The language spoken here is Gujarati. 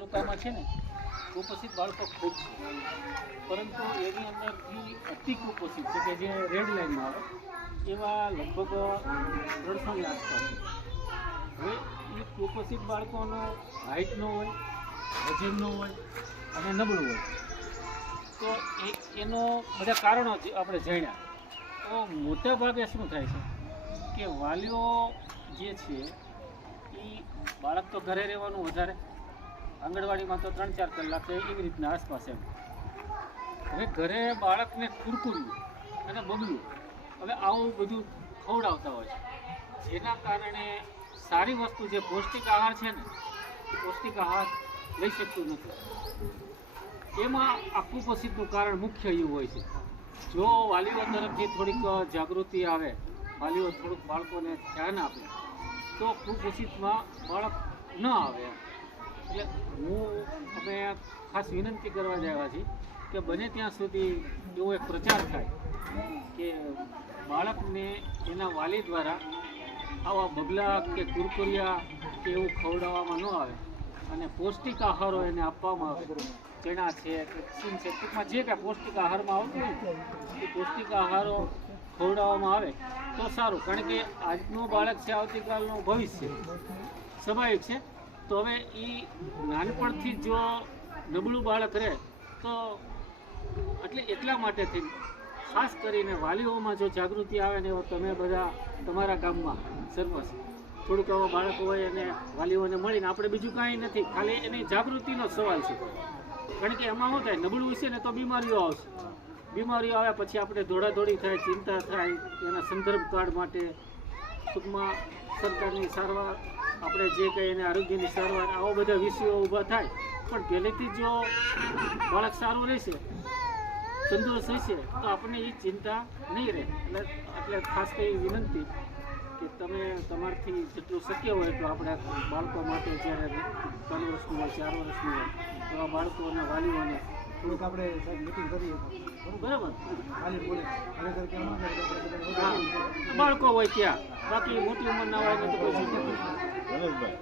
તાલુકામાં છે ને કુપોષિત બાળકો ખૂબ છે, પરંતુ એની અંદરથી અતિ કુપોષિત છે કે જે રેડ લાઇનમાં આવે એવા લગભગ 300ની આસપાસ છે. હવે એ કુપોષિત બાળકોનો હાઇટ ન હોય, વજન ન હોય અને નબળું હોય, તો એનો બધા કારણો આપણે જાણ્યા. તો મોટા ભાગે શું થાય છે કે વાલીઓ જે છે એ બાળક તો ઘરે રહેવાનું વધારે, આંગણવાડીમાં તો 3-4 કલાક એવી રીતના આસપાસ એમ. હવે ઘરે બાળકને કુરકુર્યું અને બગડ્યું, હવે આવું બધું ખવડાવતા હોય છે, જેના કારણે સારી વસ્તુ જે પૌષ્ટિક આહાર છે ને એ પૌષ્ટિક આહાર લઈ શકતું નથી. એમાં આ કુપોષિતનું કારણ મુખ્ય એવું હોય છે. જો વાલીઓ તરફથી થોડીક જાગૃતિ આવે, વાલીઓ થોડુંક બાળકોને ધ્યાન આપે, તો કુપોષિતમાં બાળક ન આવે એમ. એટલે અમે ખાસ વિનંતી કરવા જ આવ્યા છીએ કે બને ત્યાં સુધી એવો એક પ્રચાર થાય કે બાળકને એના વાલી દ્વારા આવા બગલા કે કુરકુરિયા કે એવું ખવડાવવામાં ન આવે અને પૌષ્ટિક આહારો એને આપવામાં આવે. ચણા છે કે સીમ છે, ટૂંકમાં જે કાંઈ પૌષ્ટિક આહારમાં આવતું હોય એ પૌષ્ટિક આહારો ખવડાવવામાં આવે તો સારું. કારણ કે આજનું બાળક છે આવતીકાલનું ભવિષ્ય સ્વાભાવિક છે. તો હવે એ નાનપણથી જો નબળું બાળક રહે તો એટલા માટેથી ખાસ કરીને વાલીઓમાં જો જાગૃતિ આવે ને એવો તમે બધા તમારા ગામમાં સરપંચ થોડુંક આવો બાળક હોય અને વાલીઓને મળીને, આપણે બીજું કાંઈ નથી, ખાલી એની જાગૃતિનો સવાલ છે. કારણ કે એમાં શું થાય, નબળું હશે ને તો બીમારીઓ આવશે, બીમારીઓ આવ્યા પછી આપણે દોડાદોડી થાય, ચિંતા થાય, એના સંદર્ભ કાર્ડ માટે ટૂંકમાં સરકારની સારવાર, આપણે જે કંઈ એને આરોગ્યની સારવાર, આવા બધા વિષયો ઊભા થાય. પણ પહેલેથી જો બાળક સારું રહેશે, તંદુરસ્ત રહેશે, તો આપણને એ ચિંતા નહીં રહે. એટલે ખાસ કરી વિનંતી કે તમે તમારાથી જેટલું શક્ય હોય તો આપણે બાળકો માટે જ્યારે 3 વર્ષનું હોય, 4 વર્ષનું હોય એવા બાળકો અને વાલીઓને થોડુંક આપણે સાહેબ મિટિંગ કરીએ, બરાબર વાલી બોલે બાળકો હોય ત્યાં, બાકી મોટી ઉંમરના હોય તો કોઈ ચિંતા નથી.